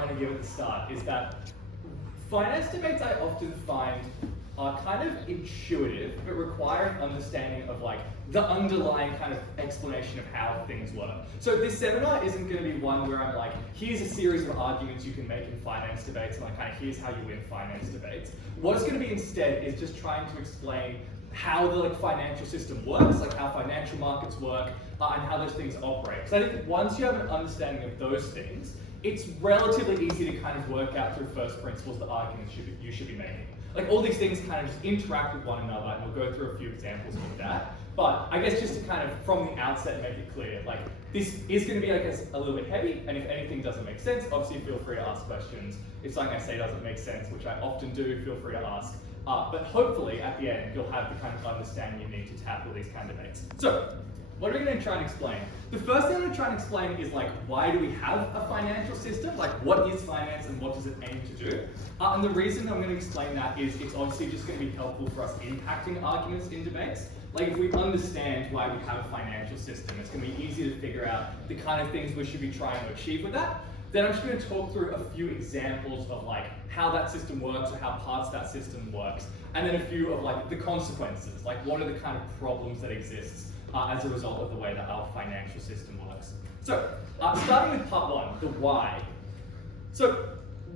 want to give at the start is that finance debates I often find are kind of intuitive, but require an understanding of like the underlying kind of explanation of how things work. So this seminar isn't going to be one where I'm like, here's a series of arguments you can make in finance debates, and like kind of here's how you win finance debates. What it's going to be instead is just trying to explain how the financial system works, like how financial markets work, and how those things operate. So I think once you have an understanding of those things, it's relatively easy to kind of work out through first principles the arguments you should be making. Like all these things kind of just interact with one another, and we'll go through a few examples of that. But I guess just to kind of, from the outset, make it clear, like this is going to be, I guess, a little bit heavy, and if anything doesn't make sense, obviously feel free to ask questions. If something I say doesn't make sense, which I often do, feel free to ask. But hopefully, at the end, you'll have the kind of understanding you need to tackle these kind of debates. So, what are we going to try and explain? The first thing I'm going to try and explain is like, why do we have a financial system? Like, what is finance and what does it aim to do? And the reason I'm going to explain that is it's obviously just going to be helpful for us impacting arguments in debates. Like, if we understand why we have a financial system, it's going to be easy to figure out the kind of things we should be trying to achieve with that. Then I'm just going to talk through a few examples of like how that system works or how parts of that system works, and then a few of like the consequences, like what are the kind of problems that exist as a result of the way that our financial system works. So, starting with part one, the why. So,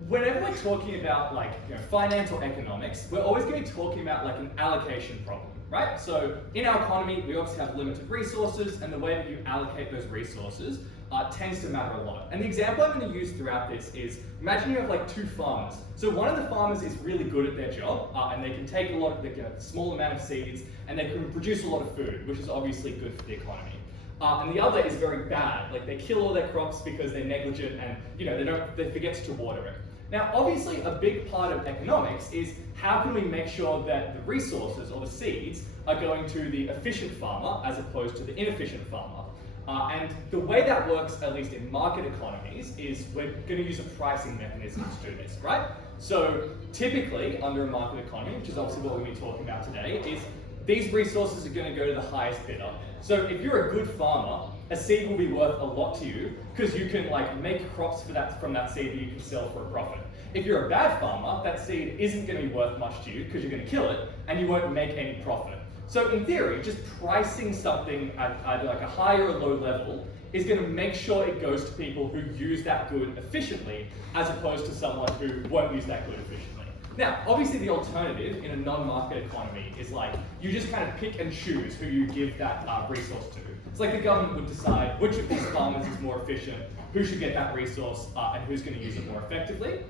whenever we're talking about like finance or economics, we're always going to be talking about like an allocation problem, right? So, in our economy, we obviously have limited resources, and the way that you allocate those resources tends to matter a lot. And the example I'm going to use throughout this is, imagine you have like two farmers. So one of the farmers is really good at their job, and they can take a lot of a small amount of seeds, and they can produce a lot of food, which is obviously good for the economy. And the other is very bad. Like they kill all their crops because they're negligent, and they forget to water it. Now, obviously, a big part of economics is how can we make sure that the resources or the seeds are going to the efficient farmer as opposed to the inefficient farmer. And the way that works, at least in market economies, is we're going to use a pricing mechanism to do this, right? So typically, under a market economy, which is obviously what we're going to be talking about today, is these resources are going to go to the highest bidder. So if you're a good farmer, a seed will be worth a lot to you because you can like make crops from that seed that you can sell for a profit. If you're a bad farmer, that seed isn't going to be worth much to you because you're going to kill it and you won't make any profit. So in theory, just pricing something at either like a high or a low level is going to make sure it goes to people who use that good efficiently as opposed to someone who won't use that good efficiently. Now, obviously the alternative in a non-market economy is like, you just kind of pick and choose who you give that resource to. It's like the government would decide which of these farmers is more efficient, who should get that resource, and who's going to use it more effectively.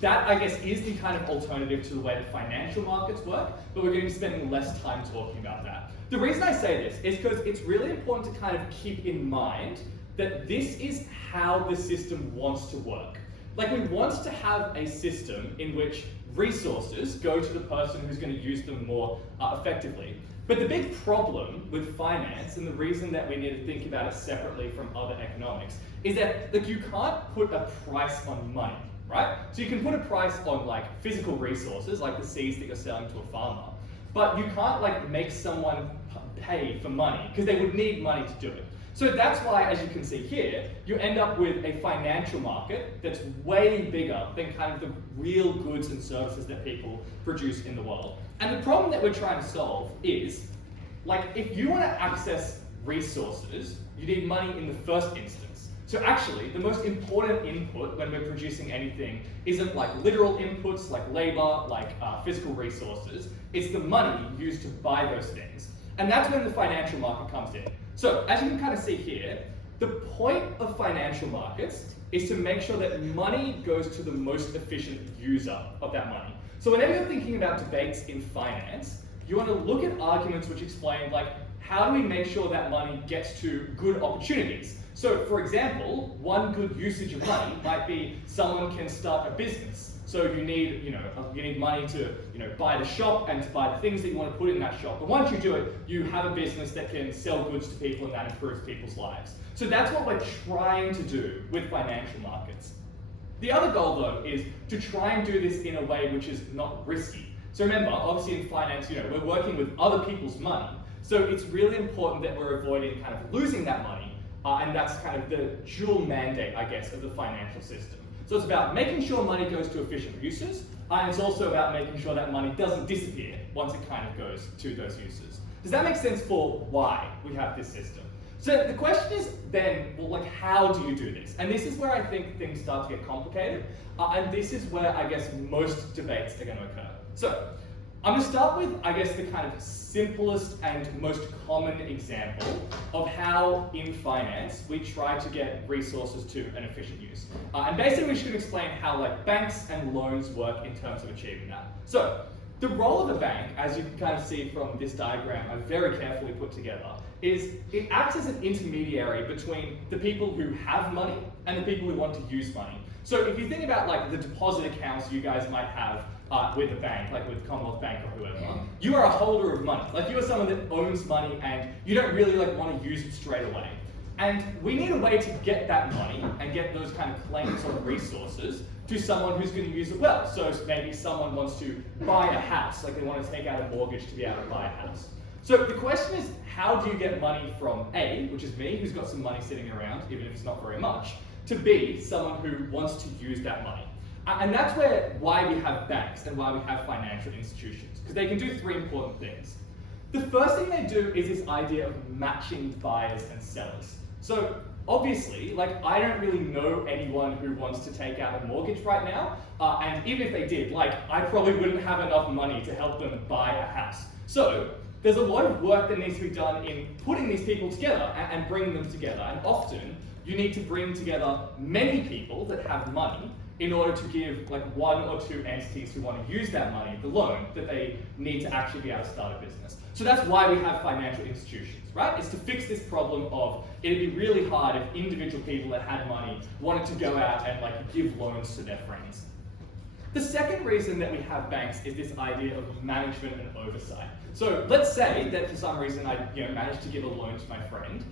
That, I guess, is the kind of alternative to the way that financial markets work, but we're going to be spending less time talking about that. The reason I say this is because it's really important to kind of keep in mind that this is how the system wants to work. Like, we want to have a system in which resources go to the person who's going to use them more effectively. But the big problem with finance, and the reason that we need to think about it separately from other economics, is that like, you can't put a price on money. Right? So you can put a price on like physical resources, like the seeds that you're selling to a farmer, but you can't like make someone pay for money because they would need money to do it. So that's why, as you can see here, you end up with a financial market that's way bigger than kind of the real goods and services that people produce in the world. And the problem that we're trying to solve is, like, if you want to access resources, you need money in the first instance. So actually, the most important input when we're producing anything isn't like literal inputs like labor, like physical resources. It's the money used to buy those things. And that's when the financial market comes in. So as you can kind of see here, the point of financial markets is to make sure that money goes to the most efficient user of that money. So whenever you're thinking about debates in finance, you want to look at arguments which explain like, how do we make sure that money gets to good opportunities? So, for example, one good usage of money might be someone can start a business. So you need, you need money to, buy the shop and to buy the things that you want to put in that shop. But once you do it, you have a business that can sell goods to people, and that improves people's lives. So that's what we're trying to do with financial markets. The other goal, though, is to try and do this in a way which is not risky. So remember, obviously in finance, we're working with other people's money. So it's really important that we're avoiding kind of losing that money. And that's kind of the dual mandate, I guess, of the financial system. So it's about making sure money goes to efficient uses, and it's also about making sure that money doesn't disappear once it kind of goes to those uses. Does that make sense for why we have this system? So the question is then, well, like, how do you do this? And this is where I think things start to get complicated, and this is where I guess most debates are going to occur. So I'm going to start with, I guess, the kind of simplest and most common example of how in finance we try to get resources to an efficient use. And basically we should explain how like banks and loans work in terms of achieving that. So the role of a bank, as you can kind of see from this diagram I've very carefully put together, is it acts as an intermediary between the people who have money and the people who want to use money. So if you think about like the deposit accounts you guys might have with a bank, like with Commonwealth Bank or whoever, you are a holder of money. Like you are someone that owns money and you don't really like want to use it straight away. And we need a way to get that money and get those kind of claims on resources to someone who's going to use it well. So maybe someone wants to buy a house, like they want to take out a mortgage to be able to buy a house. So the question is, how do you get money from A, which is me, who's got some money sitting around, even if it's not very much, to B, someone who wants to use that money? And that's why we have banks and why we have financial institutions, because they can do three important things. The first thing they do is this idea of matching buyers and sellers. So obviously, like I don't really know anyone who wants to take out a mortgage right now, and even if they did, like I probably wouldn't have enough money to help them buy a house. So there's a lot of work that needs to be done in putting these people together and bringing them together, and often you need to bring together many people that have money in order to give like one or two entities who want to use that money, the loan, that they need to actually be able to start a business. So that's why we have financial institutions, right? It's to fix this problem of it'd be really hard if individual people that had money wanted to go out and like give loans to their friends. The second reason that we have banks is this idea of management and oversight. So let's say that for some reason I managed to give a loan to my friend.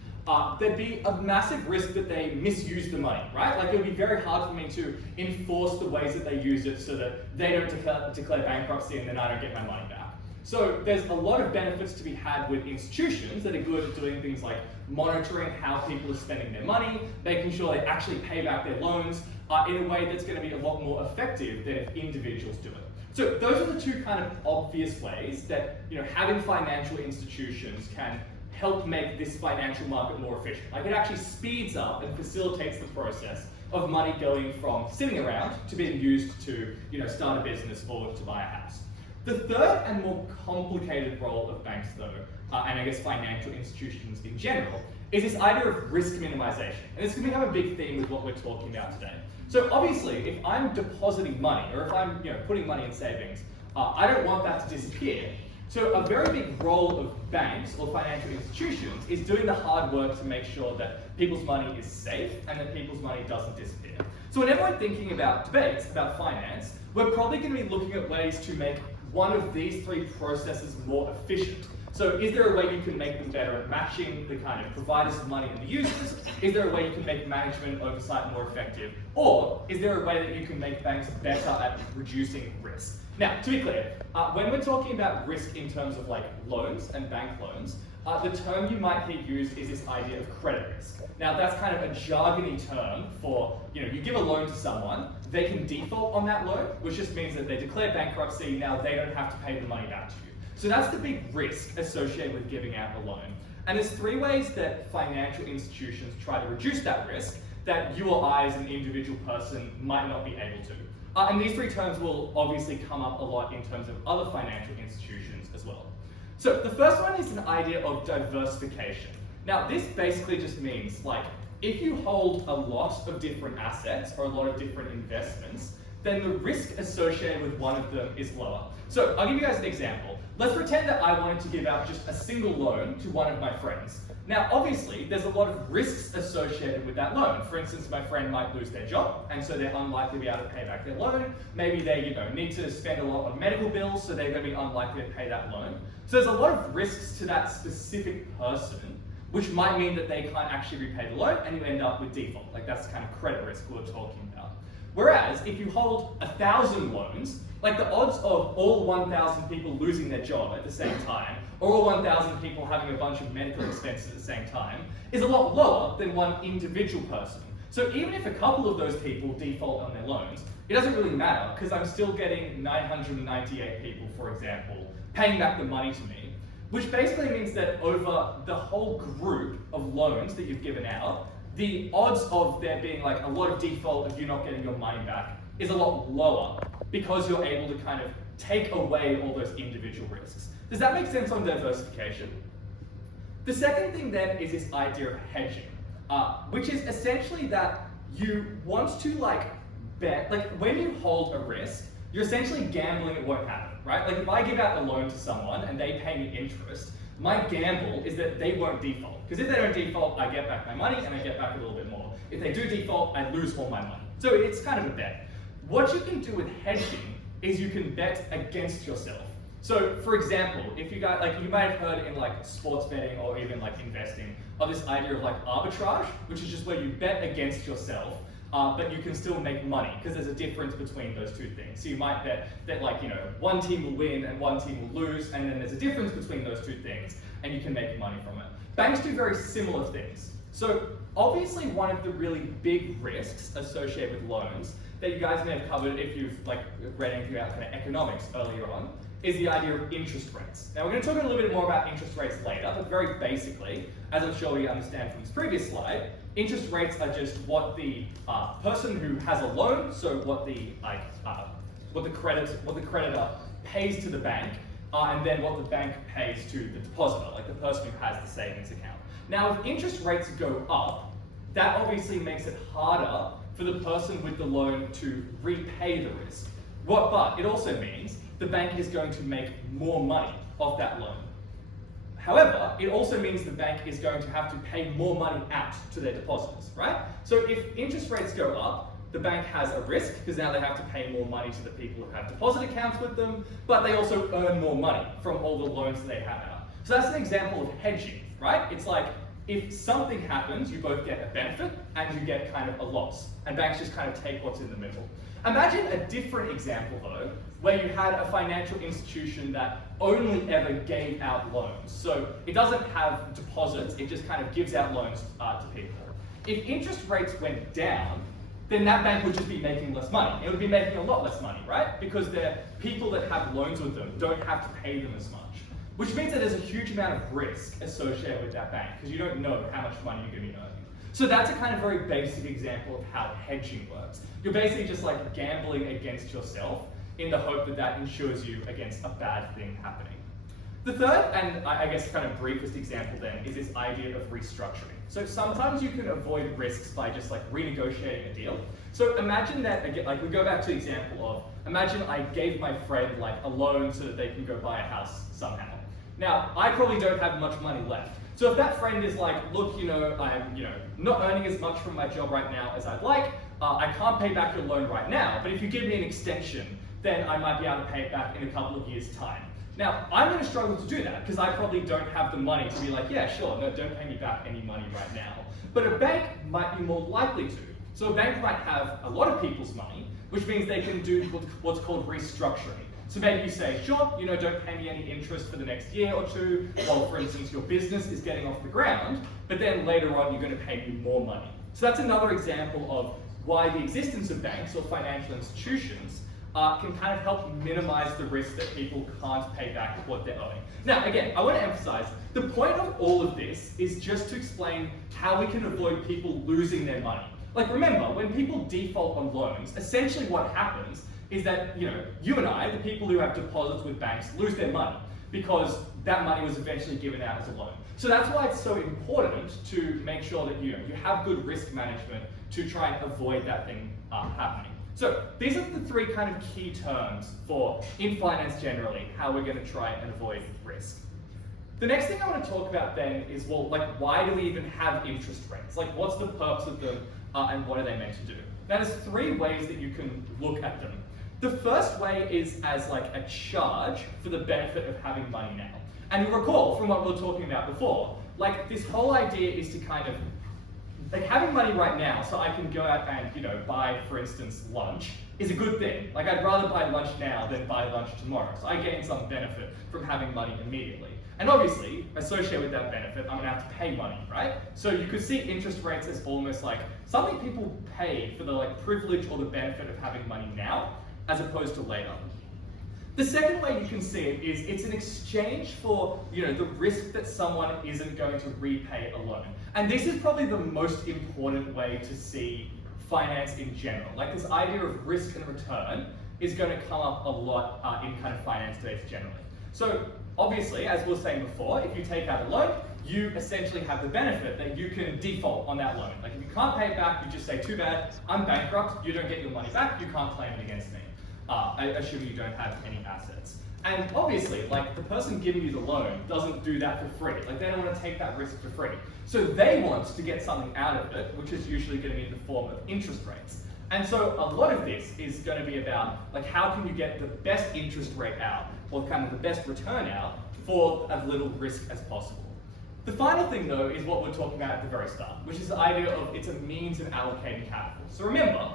There'd be a massive risk that they misuse the money, right? Like it would be very hard for me to enforce the ways that they use it so that they don't declare bankruptcy and then I don't get my money back. So there's a lot of benefits to be had with institutions that are good at doing things like monitoring how people are spending their money, making sure they actually pay back their loans in a way that's going to be a lot more effective than if individuals do it. So those are the two kind of obvious ways that having financial institutions can help make this financial market more efficient. Like it actually speeds up and facilitates the process of money going from sitting around to being used to start a business or to buy a house. The third and more complicated role of banks though, and I guess financial institutions in general, is this idea of risk minimization. And this can become a big theme with what we're talking about today. So obviously, if I'm depositing money, or if I'm putting money in savings, I don't want that to disappear. So a very big role of banks or financial institutions is doing the hard work to make sure that people's money is safe and that people's money doesn't disappear. So whenever we're thinking about debates about finance, we're probably going to be looking at ways to make one of these three processes more efficient. So is there a way you can make them better at matching the kind of providers of money and the users? Is there a way you can make management oversight more effective? Or is there a way that you can make banks better at reducing risk? Now, to be clear, when we're talking about risk in terms of like loans and bank loans, the term you might hear used is this idea of credit risk. Now that's kind of a jargony term for, you give a loan to someone, they can default on that loan, which just means that they declare bankruptcy, now they don't have to pay the money back to you. So that's the big risk associated with giving out a loan. And there's three ways that financial institutions try to reduce that risk that you or I as an individual person might not be able to. And these three terms will obviously come up a lot in terms of other financial institutions as well. So the first one is an idea of diversification. Now this basically just means like if you hold a lot of different assets or a lot of different investments, then the risk associated with one of them is lower. So I'll give you guys an example. Let's pretend that I wanted to give out just a single loan to one of my friends. Now, obviously, there's a lot of risks associated with that loan. For instance, my friend might lose their job, and so they're unlikely to be able to pay back their loan. Maybe they, need to spend a lot on medical bills, so they're going to be unlikely to pay that loan. So there's a lot of risks to that specific person, which might mean that they can't actually repay the loan, and you end up with default. Like that's the kind of credit risk we're talking about. Whereas, if you hold 1,000 loans, like the odds of all 1,000 people losing their job at the same time, or all 1,000 people having a bunch of medical expenses at the same time, is a lot lower than one individual person. So even if a couple of those people default on their loans, it doesn't really matter because I'm still getting 998 people, for example, paying back the money to me, which basically means that over the whole group of loans that you've given out, the odds of there being like a lot of default of you not getting your money back is a lot lower because you're able to kind of take away all those individual risks. Does that make sense on diversification? The second thing then is this idea of hedging, which is essentially that you want to bet, when you hold a risk, you're essentially gambling it won't happen, right? Like if I give out a loan to someone and they pay me interest, my gamble is that they won't default. Because if they don't default, I get back my money and I get back a little bit more. If they do default, I lose all my money. So it's kind of a bet. What you can do with hedging is you can bet against yourself. So for example, if you guys, you might have heard in sports betting or even investing of this idea of arbitrage, which is just where you bet against yourself, but you can still make money because there's a difference between those two things. So you might bet that one team will win and one team will lose, and then there's a difference between those two things, and you can make money from it. Banks do very similar things. So obviously one of the really big risks associated with loans that you guys may have covered if you've read anything about kind of economics earlier on is the idea of interest rates. Now we're going to talk a little bit more about interest rates later, but very basically, as I'm sure we understand from this previous slide, interest rates are just what the person who has a loan, so what the creditor pays to the bank, and then what the bank pays to the depositor, like the person who has the savings account. Now, if interest rates go up, that obviously makes it harder for the person with the loan to repay the risk. But it also means the bank is going to make more money off that loan. However, it also means the bank is going to have to pay more money out to their depositors, right? So if interest rates go up, the bank has a risk because now they have to pay more money to the people who have deposit accounts with them, but they also earn more money from all the loans they have out. So that's an example of hedging, right? It's like if something happens, you both get a benefit and you get kind of a loss, and banks just kind of take what's in the middle. Imagine a different example though, where you had a financial institution that only ever gave out loans. So it doesn't have deposits, it just kind of gives out loans to people. If interest rates went down, then that bank would just be making less money. It would be making a lot less money, right? Because the people that have loans with them don't have to pay them as much. Which means that there's a huge amount of risk associated with that bank because you don't know how much money you're going to be earning. So that's a kind of very basic example of how hedging works. You're basically just gambling against yourself in the hope that that insures you against a bad thing happening. The third, and I guess kind of briefest example then, is this idea of restructuring. So sometimes you can avoid risks by just renegotiating a deal. So imagine that, again, we go back to the example of, imagine I gave my friend a loan so that they can go buy a house somehow. Now, I probably don't have much money left. So if that friend is look, I'm not earning as much from my job right now as I'd like, I can't pay back your loan right now, but if you give me an extension, then I might be able to pay it back in a couple of years' time. Now, I'm going to struggle to do that because I probably don't have the money to be yeah, sure, no, don't pay me back any money right now. But a bank might be more likely to. So a bank might have a lot of people's money, which means they can do what's called restructuring. So maybe you say, sure, don't pay me any interest for the next year or two, while, for instance, your business is getting off the ground, but then later on you're going to pay me more money. So that's another example of why the existence of banks or financial institutions can kind of help minimize the risk that people can't pay back what they're owing. Now, again, I want to emphasize, the point of all of this is just to explain how we can avoid people losing their money. Remember, when people default on loans, essentially what happens is that, you and I, the people who have deposits with banks, lose their money because that money was eventually given out as a loan. So that's why it's so important to make sure that you have good risk management to try and avoid that thing happening. So these are the three kind of key terms for, in finance generally, how we're going to try and avoid risk. The next thing I want to talk about then is, well, why do we even have interest rates? What's the purpose of them and what are they meant to do? Now, there's three ways that you can look at them. The first way is as a charge for the benefit of having money now. And you recall from what we were talking about before, this whole idea is to kind of, having money right now so I can go out and, buy, for instance, lunch is a good thing. I'd rather buy lunch now than buy lunch tomorrow. So I gain some benefit from having money immediately. And obviously, associated with that benefit, I'm gonna have to pay money, right? So you could see interest rates as almost like something people pay for the like privilege or the benefit of having money now, as opposed to later. The second way you can see it is it's an exchange for, the risk that someone isn't going to repay a loan. And this is probably the most important way to see finance in general. Like this idea of risk and return is going to come up a lot in kind of finance debates generally. So obviously, as we were saying before, if you take out a loan, you essentially have the benefit that you can default on that loan. Like if you can't pay it back, you just say, too bad, I'm bankrupt, you don't get your money back, you can't claim it against me. Assuming you don't have any assets. And obviously, like the person giving you the loan doesn't do that for free. Like they don't want to take that risk for free. So they want to get something out of it, which is usually going to be in the form of interest rates. And so a lot of this is going to be about like how can you get the best interest rate out, or kind of the best return out for as little risk as possible. The final thing though is what we're talking about at the very start, which is the idea of it's a means of allocating capital. So remember,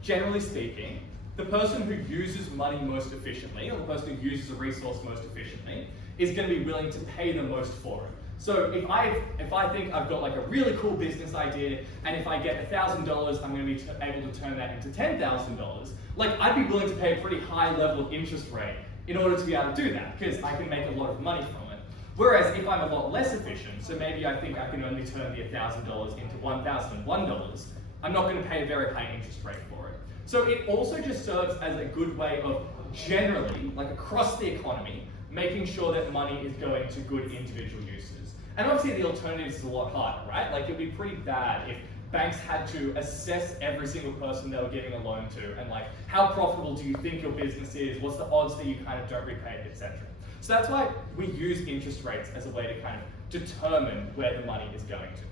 generally speaking, the person who uses money most efficiently, or the person who uses a resource most efficiently, is going to be willing to pay the most for it. So if I think I've got like a really cool business idea, and if I get $1,000, I'm going to be able to turn that into $10,000. Like I'd be willing to pay a pretty high level of interest rate in order to be able to do that, because I can make a lot of money from it. Whereas if I'm a lot less efficient, so maybe I think I can only turn the $1,000 into $1,001, I'm not going to pay a very high interest rate for it. So it also just serves as a good way of generally, like across the economy, making sure that money is going to good individual uses. And obviously the alternative is a lot harder, right? Like it'd be pretty bad if banks had to assess every single person they were giving a loan to, and like, how profitable do you think your business is? What's the odds that you kind of don't repay it, etc. So that's why we use interest rates as a way to kind of determine where the money is going to.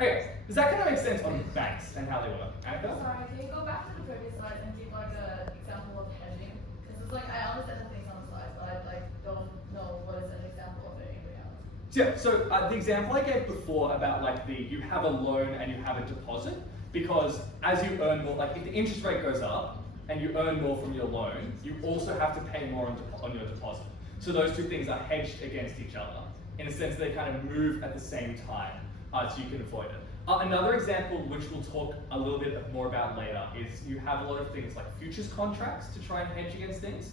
Okay, does that kind of make sense on banks and how they work? Annika? Sorry, can you go back to the previous slide and give like an example of hedging? Because it's like, I understand the things on the slide, but I like don't know what is an example of it in reality. Yeah, so the example I gave before about like you have a loan and you have a deposit, because as you earn more, like if the interest rate goes up and you earn more from your loan, you also have to pay more on your deposit. So those two things are hedged against each other. In a sense, they kind of move at the same time. So you can avoid it. Another example, which we'll talk a little bit more about later, is you have a lot of things like futures contracts to try and hedge against things,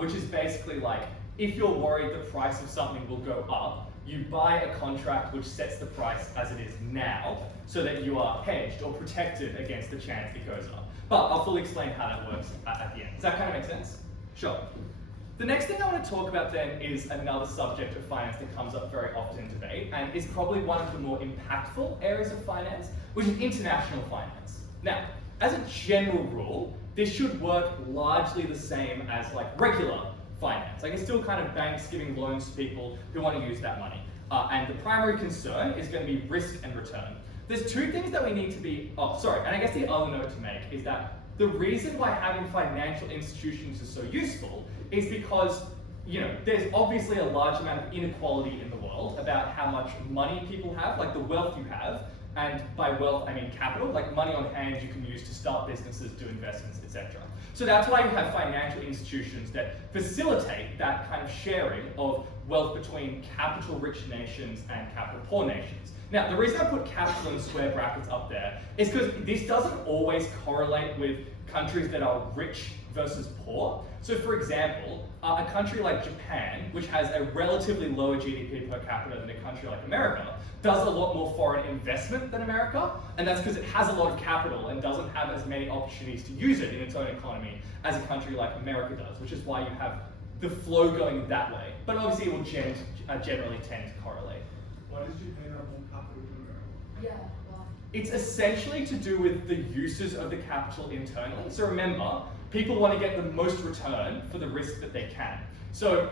which is basically like, if you're worried the price of something will go up, you buy a contract which sets the price as it is now, so that you are hedged or protected against the chance it goes up. But I'll fully explain how that works at the end. Does that kind of make sense? Sure. The next thing I want to talk about then is another subject of finance that comes up very often in debate, and is probably one of the more impactful areas of finance, which is international finance. Now, as a general rule, this should work largely the same as like regular finance. Like it's still kind of banks giving loans to people who want to use that money. And the primary concern is going to be risk and return. There's two things that we need to be, and I guess the other note to make is that the reason why having financial institutions is so useful is because, there's obviously a large amount of inequality in the world about how much money people have, like the wealth you have, and by wealth I mean capital, like money on hand you can use to start businesses, do investments, etc. So that's why you have financial institutions that facilitate that kind of sharing of wealth between capital-rich nations and capital-poor nations. Now, the reason I put capital in square brackets up there is because this doesn't always correlate with countries that are rich versus poor. So for example, a country like Japan, which has a relatively lower GDP per capita than a country like America, does a lot more foreign investment than America, and that's because it has a lot of capital and doesn't have as many opportunities to use it in its own economy as a country like America does, which is why you have the flow going that way. But obviously it will generally tend to correlate. Why does Japan have more capital than America? Yeah, well. It's essentially to do with the uses of the capital internally. So remember, people want to get the most return for the risk that they can. So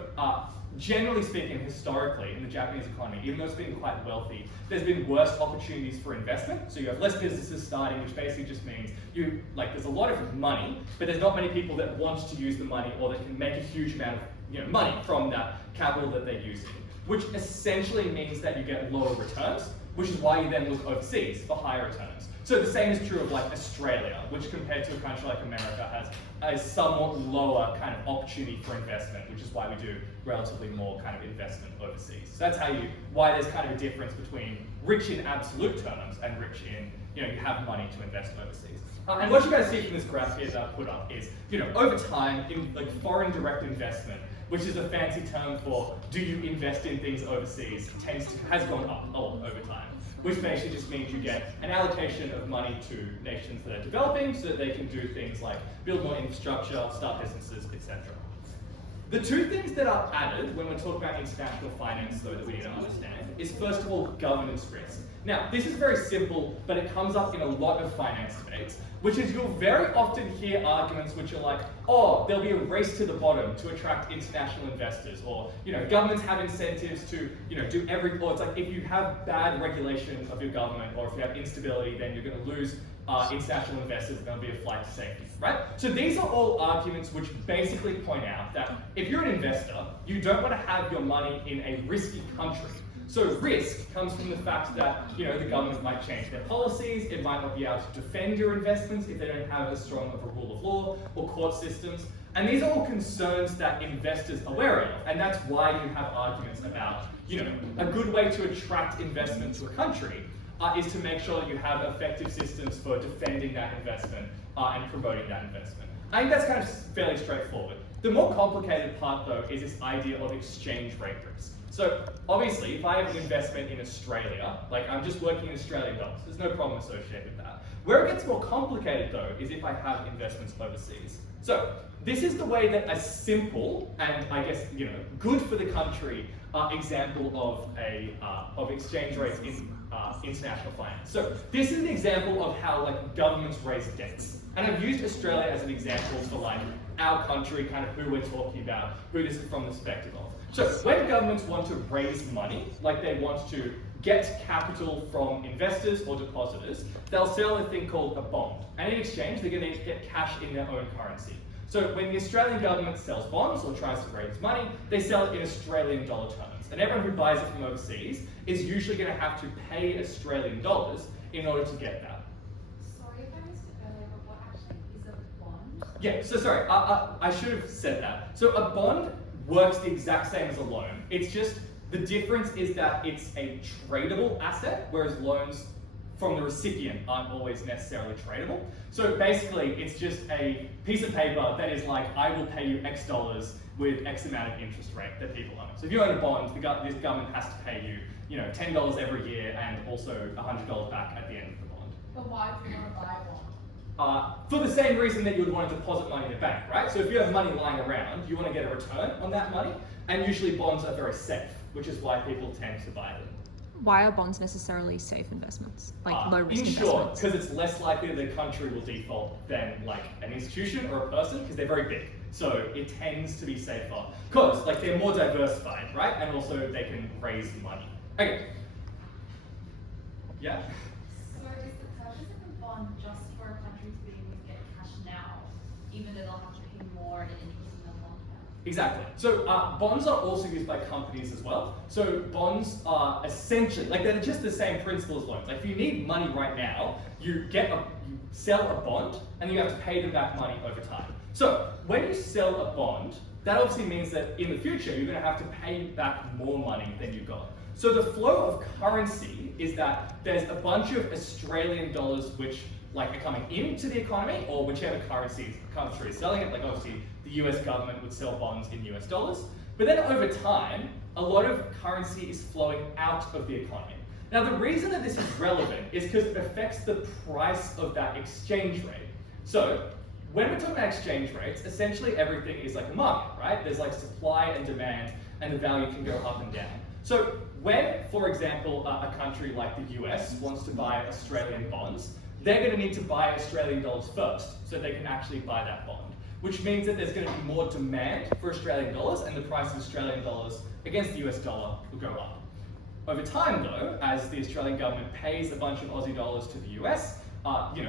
generally speaking, historically, in the Japanese economy, even though it's been quite wealthy, there's been worse opportunities for investment. So you have less businesses starting, which basically just means there's a lot of money, but there's not many people that want to use the money or that can make a huge amount of money from that capital that they're using, which essentially means that you get lower returns, which is why you then look overseas for higher returns. So the same is true of like Australia, which compared to a country like America has a somewhat lower kind of opportunity for investment, which is why we do relatively more kind of investment overseas. So that's why there's kind of a difference between rich in absolute terms and rich in, you have money to invest overseas. And what you guys see from this graph here that I've put up is, over time, in like foreign direct investment, which is a fancy term for do you invest in things overseas, has gone up a lot over time, which basically just means you get an allocation of money to nations that are developing so that they can do things like build more infrastructure, start businesses, etc. The two things that are added when we're talking about international finance, though, that we need to understand is, first of all, governance risk. Now, this is very simple, but it comes up in a lot of finance debates, which is you'll very often hear arguments which are like, oh, there'll be a race to the bottom to attract international investors, or, governments have incentives to, do or it's like if you have bad regulation of your government, or if you have instability, then you're going to lose international investors and there'll be a flight to safety, right? So these are all arguments which basically point out that if you're an investor, you don't want to have your money in a risky country. So risk comes from the fact that, the government might change their policies, it might not be able to defend your investments if they don't have as strong of a rule of law or court systems. And these are all concerns that investors are wary of, and that's why you have arguments about, a good way to attract investment to a country is to make sure that you have effective systems for defending that investment and promoting that investment. I think that's kind of fairly straightforward. The more complicated part, though, is this idea of exchange rate risk. So obviously, if I have an investment in Australia, like I'm just working in Australian dollars, there's no problem associated with that. Where it gets more complicated, though, is if I have investments overseas. So this is the way that a simple and I guess good for the country example of exchange rates in international finance. So this is an example of how governments raise debts, and I've used Australia as an example for our country, kind of who we're talking about, who this is from the perspective of. So when governments want to raise money, they want to get capital from investors or depositors, they'll sell a thing called a bond, and in exchange they're going to get cash in their own currency. So when the Australian government sells bonds or tries to raise money, they sell it in Australian dollar terms. And everyone who buys it from overseas is usually going to have to pay Australian dollars in order to get that. Sorry if I missed it earlier, but what actually is a bond? Yeah, so sorry, I should have said that. So a bond works the exact same as a loan. It's just, the difference is that it's a tradable asset, whereas loans from the recipient aren't always necessarily tradable. So basically, it's just a piece of paper that is I will pay you X dollars with X amount of interest rate that people own. So if you own a bond, this government has to pay you, $10 every year and also $100 back at the end of the bond. But why do you want to buy one? For the same reason that you would want to deposit money in a bank, right? So if you have money lying around, you want to get a return on that money, and usually bonds are very safe, which is why people tend to buy them. Why are bonds necessarily safe investments, low risk in investments? short, because it's less likely that the country will default than an institution or a person, because they're very big. So it tends to be safer, because they're more diversified, right? And also they can raise money. Okay. Yeah? So is the purchase of a bond just for a country to be able to get cash now, even though they'll have to pay more in interest in the long term? Exactly. So bonds are also used by companies as well. So bonds are essentially, they're just the same principle as loans. If you need money right now, you sell a bond, and you have to pay them back money over time. So when you sell a bond, that obviously means that in the future, you're going to have to pay back more money than you got. So the flow of currency is that there's a bunch of Australian dollars which are coming into the economy, or whichever country is selling it. Obviously the US government would sell bonds in US dollars. But then over time, a lot of currency is flowing out of the economy. Now the reason that this is relevant is because it affects the price of that exchange rate. So when we're talking about exchange rates, essentially everything is like a market, right? There's supply and demand, and the value can go up and down. So when, for example, a country like the US wants to buy Australian bonds, they're going to need to buy Australian dollars first so they can actually buy that bond, which means that there's going to be more demand for Australian dollars, and the price of Australian dollars against the US dollar will go up. Over time, though, as the Australian government pays a bunch of Aussie dollars to the US,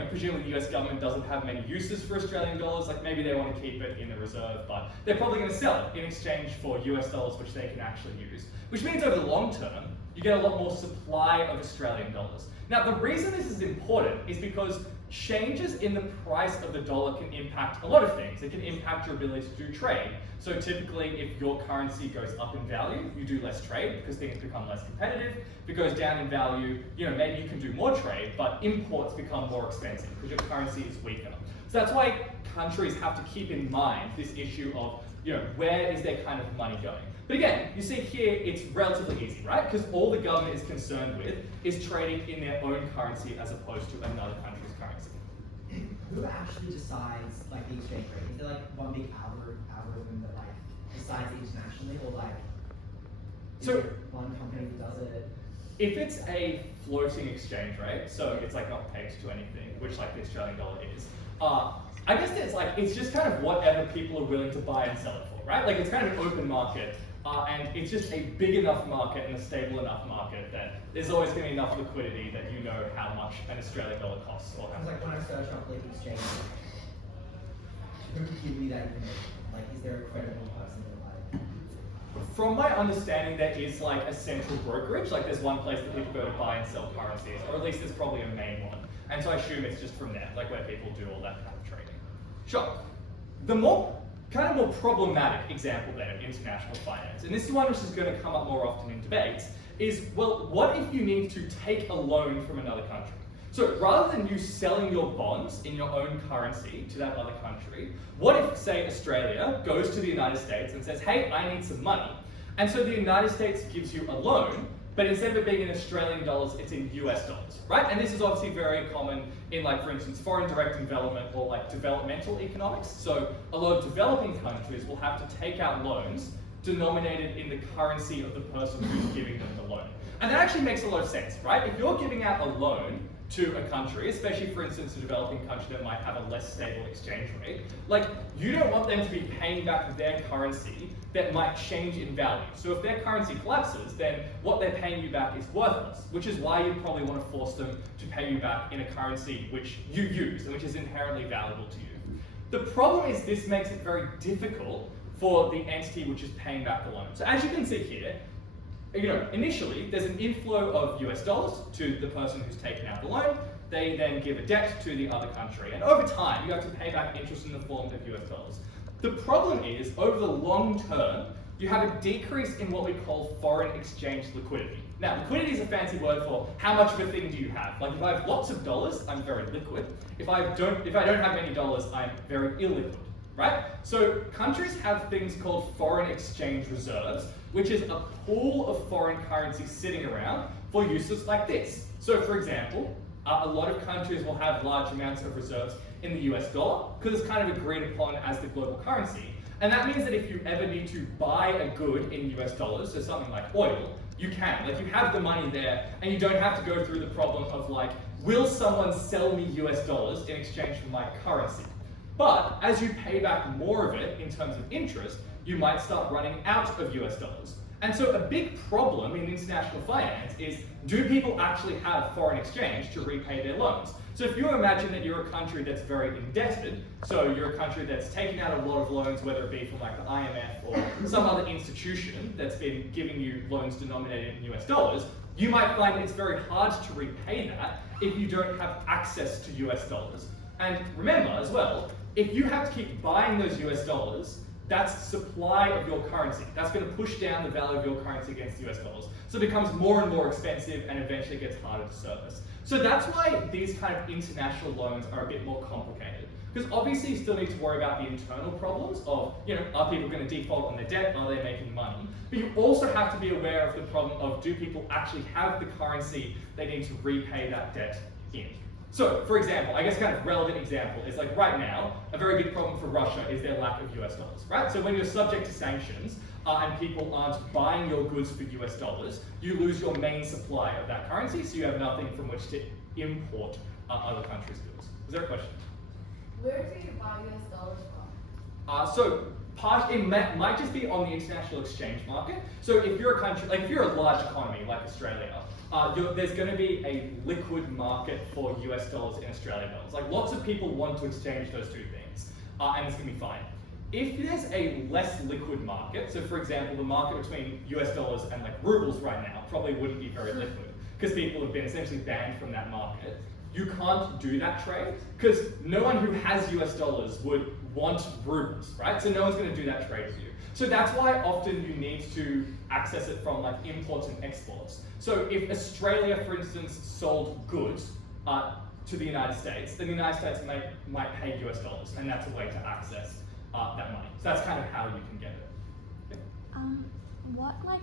Presumably the US government doesn't have many uses for Australian dollars, like maybe they want to keep it in the reserve, but they're probably going to sell it in exchange for US dollars which they can actually use. Which means over the long term, you get a lot more supply of Australian dollars. Now the reason this is important is because changes in the price of the dollar can impact a lot of things. It can impact your ability to do trade. So typically, if your currency goes up in value, you do less trade because things become less competitive. If it goes down in value, maybe you can do more trade, but imports become more expensive because your currency is weaker. So that's why countries have to keep in mind this issue of, where is their kind of money going? But again, you see here, it's relatively easy, right? Because all the government is concerned with is trading in their own currency as opposed to another country's currency. Who actually decides the exchange rate? Is there one big algorithm that decides it internationally, or is there one company that does it? If it's a floating exchange rate, so it's not pegged to anything, which the Australian dollar is, I guess it's just kind of whatever people are willing to buy and sell it for, right? It's kind of an open market. And it's just a big enough market and a stable enough market that there's always going to be enough liquidity that you know how much an Australian dollar costs. Or how when I search up exchange, who would give me that information? Is there a credible person that From my understanding, there is a central brokerage. There's one place that people go to buy and sell currencies, or at least there's probably a main one. And so I assume it's just from there, where people do all that kind of trading. Sure. The more problematic example then of international finance, and this is one which is going to come up more often in debates, is, well, what if you need to take a loan from another country? So rather than you selling your bonds in your own currency to that other country, what if, say, Australia goes to the United States and says, hey, I need some money. And so the United States gives you a loan, but instead of it being in Australian dollars, it's in US dollars, right? And this is obviously very common in, for instance, foreign direct investment or developmental economics. So a lot of developing countries will have to take out loans denominated in the currency of the person who's giving them the loan. And that actually makes a lot of sense, right? If you're giving out a loan to a country, especially for instance a developing country that might have a less stable exchange rate, you don't want them to be paying back their currency that might change in value. So if their currency collapses, then what they're paying you back is worthless, which is why you'd probably want to force them to pay you back in a currency which you use and which is inherently valuable to you. The problem is this makes it very difficult for the entity which is paying back the loan. So as you can see here, initially there's an inflow of US dollars to the person who's taken out the loan. They then give a debt to the other country. And over time, you have to pay back interest in the form of US dollars. The problem is, over the long term, you have a decrease in what we call foreign exchange liquidity. Now, liquidity is a fancy word for how much of a thing do you have. If I have lots of dollars, I'm very liquid. If I don't have many dollars, I'm very illiquid, right? So countries have things called foreign exchange reserves, which is a pool of foreign currency sitting around for uses like this. So for example, a lot of countries will have large amounts of reserves in the US dollar because it's kind of agreed upon as the global currency. And that means that if you ever need to buy a good in US dollars, so something like oil, you can. You have the money there and you don't have to go through the problem of will someone sell me US dollars in exchange for my currency? But as you pay back more of it in terms of interest, you might start running out of US dollars. And so a big problem in international finance is, do people actually have foreign exchange to repay their loans? So if you imagine that you're a country that's very indebted, so you're a country that's taking out a lot of loans, whether it be from the IMF or some other institution that's been giving you loans denominated in US dollars, you might find it's very hard to repay that if you don't have access to US dollars. And remember as well, if you have to keep buying those US dollars, that's supply of your currency. That's going to push down the value of your currency against US dollars. So it becomes more and more expensive and eventually gets harder to service. So that's why these kind of international loans are a bit more complicated. Because obviously you still need to worry about the internal problems of, are people going to default on their debt? Are they making money? But you also have to be aware of the problem of, do people actually have the currency they need to repay that debt in? So, for example, I guess kind of relevant example is right now, a very big problem for Russia is their lack of US dollars, right? So when you're subject to sanctions and people aren't buying your goods for US dollars, you lose your main supply of that currency, so you have nothing from which to import other countries' goods. Is there a question? Where do you buy US dollars from? So it might just be on the international exchange market. So if you're a country, like if you're a large economy like Australia, there's going to be a liquid market for US dollars in Australian dollars. Like lots of people want to exchange those two things, and it's going to be fine. If there's a less liquid market, so for example, the market between US dollars and like rubles right now probably wouldn't be very liquid because people have been essentially banned from that market. You can't do that trade because no one who has US dollars would want rubles, right? So no one's going to do that trade with you. So that's why often you need to access it from like imports and exports. So if Australia, for instance, sold goods to the United States, then the United States might pay US dollars, and that's a way to access that money. So that's kind of how you can get it. Yeah. What like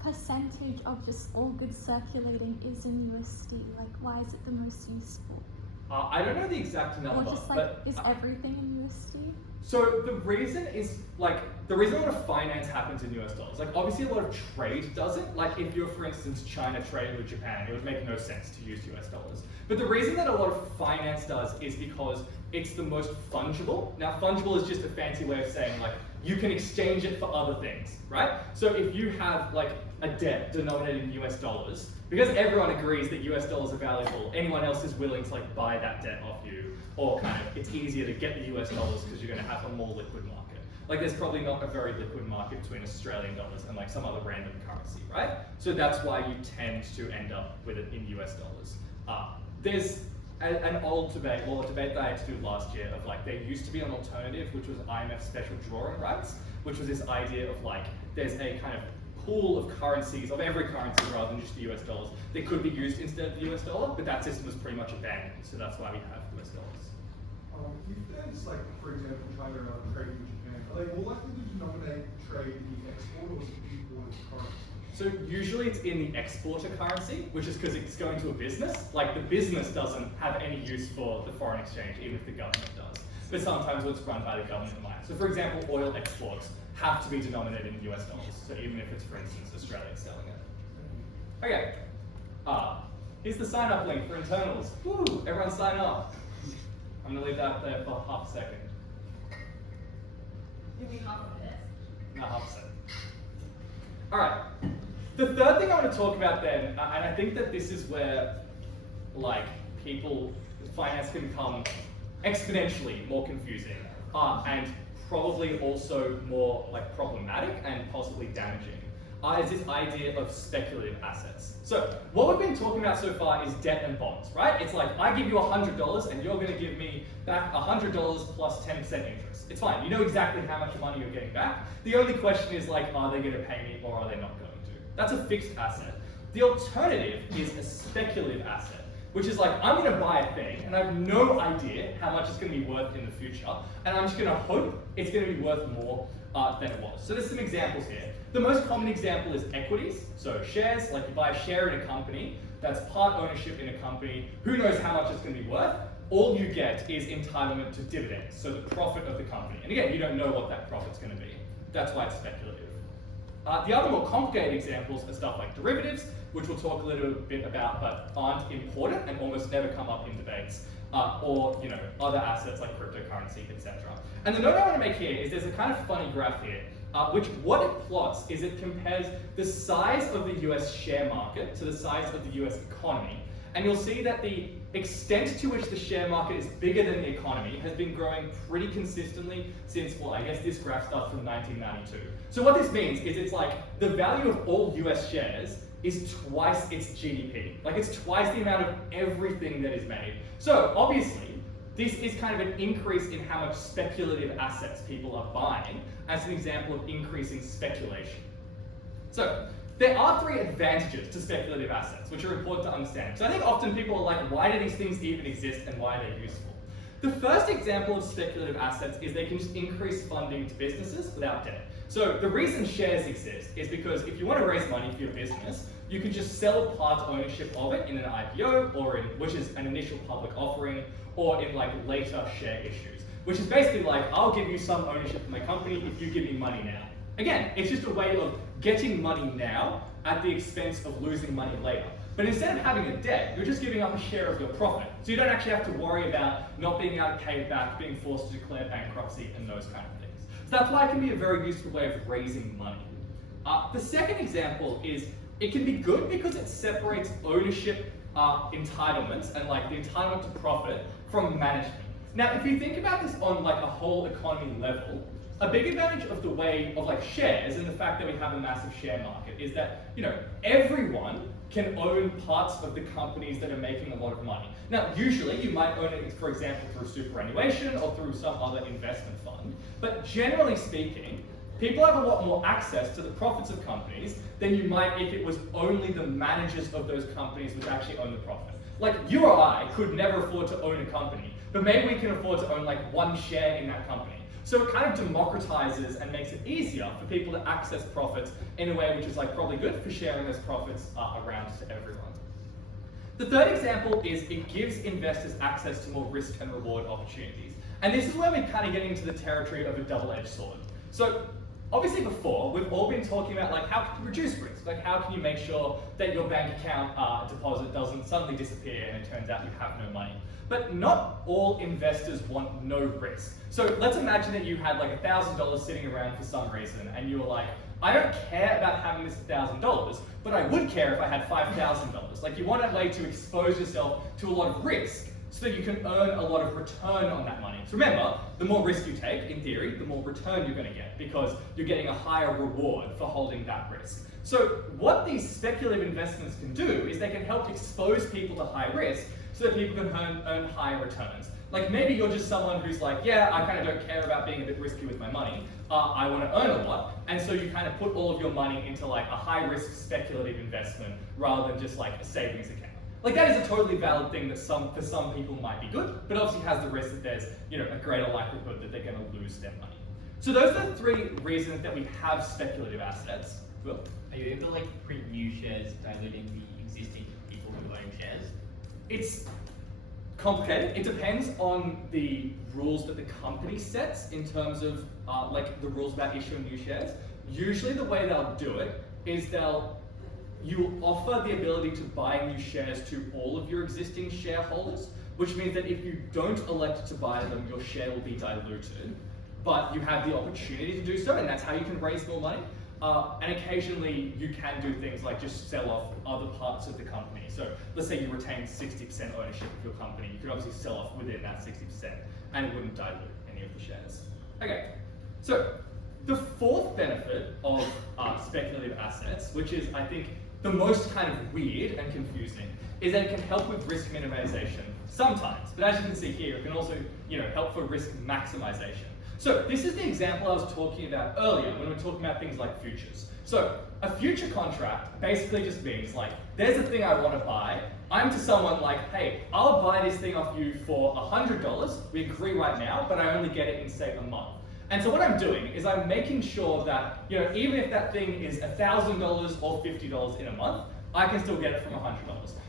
percentage of just all goods circulating is in USD? Like, why is it the most useful? I don't know the exact number, Or just like, but is everything in USD? so the reason is like the reason a lot of finance happens in US dollars. Like obviously a lot of trade doesn't. Like if you're, for instance, China trading with Japan, it would make no sense to use US dollars. But the reason that a lot of finance does is because it's the most fungible. Now fungible is just a fancy way of saying like you can exchange it for other things, right? So if you have like a debt denominated in US dollars, because everyone agrees that US dollars are valuable, anyone else is willing to like buy that debt off you, or kind of it's easier to get the US dollars because you're going to have a more liquid market. Like there's probably not a very liquid market between Australian dollars and like some other random currency, right? So that's why you tend to end up with it in US dollars. There's an old debate, well, a debate that I had to do last year of like there used to be an alternative, which was IMF special drawing rights, which was this idea of like there's a kind of pool of currencies, of every currency rather than just the US dollars, that could be used instead of the US dollar, but that system was pretty much abandoned, so that's why we have US dollars. If there's like, for example, China trading with Japan, are they more likely to denominate trade in the export or the import currency? So usually it's in the exporter currency, which is because it's going to a business. Like the business doesn't have any use for the foreign exchange, even if the government does. But sometimes it's run by the government it might. So for example, oil exports have to be denominated in US dollars. So even if it's, for instance, Australia selling it. Okay. Here's the sign up link for internals. Woo! Everyone sign up. I'm gonna leave that up there for half a second. Give me half a minute. No, half a second. All right. The third thing I want to talk about then, and I think that this is where, like, finance can become exponentially more confusing, and probably also more like problematic and possibly damaging, is this idea of speculative assets. So what we've been talking about so far is debt and bonds, right? It's like I give you $100 and you're going to give me back $100 plus 10% interest. It's fine. You know exactly how much money you're getting back. The only question is like, are they going to pay me or are they not going to? That's a fixed asset. The alternative is a speculative asset, which is like, I'm going to buy a thing and I have no idea how much it's going to be worth in the future, and I'm just going to hope it's going to be worth more than it was. So there's some examples here. The most common example is equities, so shares, like you buy a share in a company, that's part ownership in a company, who knows how much it's going to be worth, all you get is entitlement to dividends, so the profit of the company. And again, you don't know what that profit's going to be. That's why it's speculative. The other more complicated examples are stuff like derivatives, which we'll talk a little bit about, but aren't important and almost never come up in debates, or other assets like cryptocurrency, etc. And the note I want to make here is there's a kind of funny graph here, which what it plots is it compares the size of the US share market to the size of the US economy, and you'll see that the extent to which the share market is bigger than the economy has been growing pretty consistently since, well, I guess this graph starts from 1992. So what this means is it's like the value of all US shares is twice its GDP. Like it's twice the amount of everything that is made. So obviously, this is kind of an increase in how much speculative assets people are buying as an example of increasing speculation. So there are three advantages to speculative assets, which are important to understand. So I think often people are like, why do these things even exist and why are they useful? The first example of speculative assets is they can just increase funding to businesses without debt. So the reason shares exist is because if you want to raise money for your business, you can just sell part ownership of it in an IPO, or which is an initial public offering, or in like later share issues, which is basically like, I'll give you some ownership of my company if you give me money now. Again, it's just a way of getting money now at the expense of losing money later. But instead of having a debt, you're just giving up a share of your profit. So you don't actually have to worry about not being able to pay it back, being forced to declare bankruptcy, and those kind of things. So that's why it can be a very useful way of raising money. The second example is it can be good because it separates ownership entitlements and like the entitlement to profit from management. Now, if you think about this on like a whole economy level, a big advantage of the way of like shares and the fact that we have a massive share market is that, you know, everyone can own parts of the companies that are making a lot of money. Now, usually you might own it, for example, through superannuation or through some other investment fund, but generally speaking, people have a lot more access to the profits of companies than you might if it was only the managers of those companies which actually own the profit. Like you or I could never afford to own a company, but maybe we can afford to own like one share in that company. So it kind of democratizes and makes it easier for people to access profits in a way which is like probably good for sharing those profits around to everyone. The third example is it gives investors access to more risk and reward opportunities. And this is where we kind of get into the territory of a double-edged sword. So obviously before, we've all been talking about like how can you reduce risk? Like how can you make sure that your bank account deposit doesn't suddenly disappear and it turns out you have no money. But not all investors want no risk. So let's imagine that you had like $1,000 sitting around for some reason and you were like, I don't care about having this $1,000, but I would care if I had $5,000. Like you want a way to expose yourself to a lot of risk so that you can earn a lot of return on that money. So remember, the more risk you take, in theory, the more return you're going to get because you're getting a higher reward for holding that risk. So what these speculative investments can do is they can help expose people to high risk so that people can earn higher returns. Like maybe you're just someone who's like, yeah, I kind of don't care about being a bit risky with my money. I want to earn a lot. And so you kind of put all of your money into like a high risk speculative investment rather than just like a savings account. Like that is a totally valid thing that for some people might be good, but obviously has the risk that there's, you know, a greater likelihood that they're going to lose their money. So those are the three reasons that we have speculative assets. Will? Are you able to like print new shares, diluting the existing people who own shares? It's complicated. It depends on the rules that the company sets in terms of like the rules about issuing new shares. Usually the way they'll do it is you offer the ability to buy new shares to all of your existing shareholders, which means that if you don't elect to buy them, your share will be diluted, but you have the opportunity to do so, and that's how you can raise more money. And occasionally you can do things like just sell off other parts of the company. So let's say you retain 60% ownership of your company, you could obviously sell off within that 60% and it wouldn't dilute any of the shares. Okay, so the fourth benefit of speculative assets, which is I think the most kind of weird and confusing, is that it can help with risk minimization sometimes. But as you can see here, it can also, you know, help for risk maximization. So this is the example I was talking about earlier when we were talking about things like futures. So a future contract basically just means like, there's a thing I want to buy. I'm to someone like, hey, I'll buy this thing off you for $100. We agree right now, but I only get it in say a month. And so what I'm doing is I'm making sure that, you know, even if that thing is $1,000 or $50 in a month, I can still get it from $100.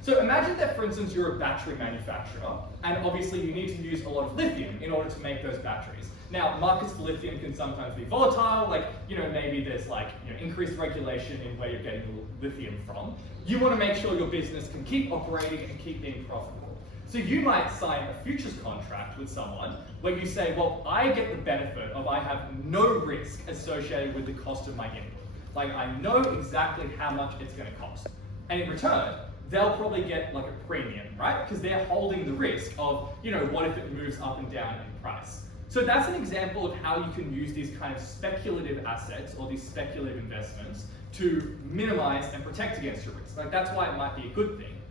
So imagine that, for instance, you're a battery manufacturer, and obviously you need to use a lot of lithium in order to make those batteries. Now, markets for lithium can sometimes be volatile, like, you know, maybe there's like, you know, increased regulation in where you're getting the lithium from. You want to make sure your business can keep operating and keep being profitable. So you might sign a futures contract with someone where you say, well, I get the benefit of I have no risk associated with the cost of my input. Like I know exactly how much it's going to cost. And in return, they'll probably get like a premium, right? Because they're holding the risk of, you know, what if it moves up and down in price? So that's an example of how you can use these kind of speculative assets or these speculative investments to minimize and protect against your risk. Like that's why it might be a good thing.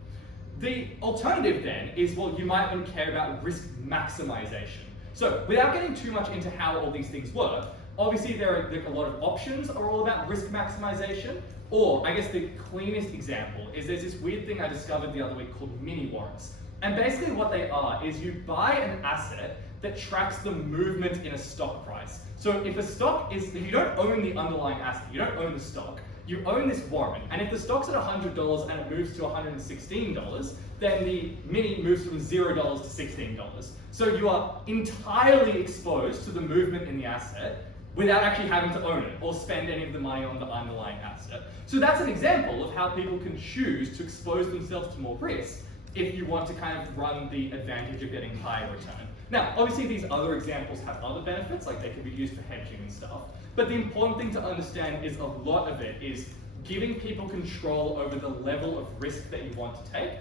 The alternative then is, well, you might want to care about risk maximization. So without getting too much into how all these things work, obviously there are a lot of options are all about risk maximization, or I guess the cleanest example is there's this weird thing I discovered the other week called mini warrants. And basically what they are is you buy an asset that tracks the movement in a stock price. So if a stock is, if you don't own the underlying asset, you don't own the stock, you own this warrant, and if the stock's at $100 and it moves to $116, then the mini moves from $0 to $16. So you are entirely exposed to the movement in the asset, without actually having to own it or spend any of the money on the underlying asset. So that's an example of how people can choose to expose themselves to more risk if you want to kind of run the advantage of getting higher return. Now, obviously these other examples have other benefits, like they can be used for hedging and stuff, but the important thing to understand is a lot of it is giving people control over the level of risk that you want to take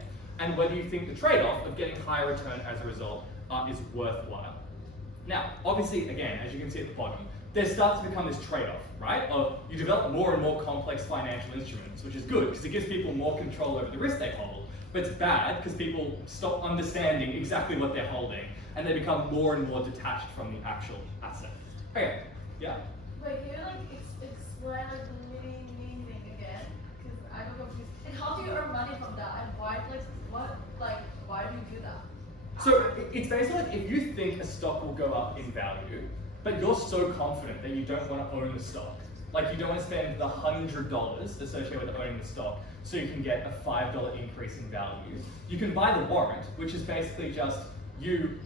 and whether you think the trade-off of getting higher return as a result is worthwhile. Now, obviously, again, as you can see at the bottom, there starts to become this trade-off, right? Of you develop more and more complex financial instruments, which is good because it gives people more control over the risk they hold, but it's bad because people stop understanding exactly what they're holding and they become more and more detached from the actual asset. Okay, yeah? Wait, can you like explain like the meaning thing again? Because I'm confused. And how do you earn money from that? And why, why do you do that? So it's basically like if you think a stock will go up in value, but you're so confident that you don't want to own the stock, like you don't want to spend the $100 associated with owning the stock so you can get a $5 increase in value, you can buy the warrant, which is basically just you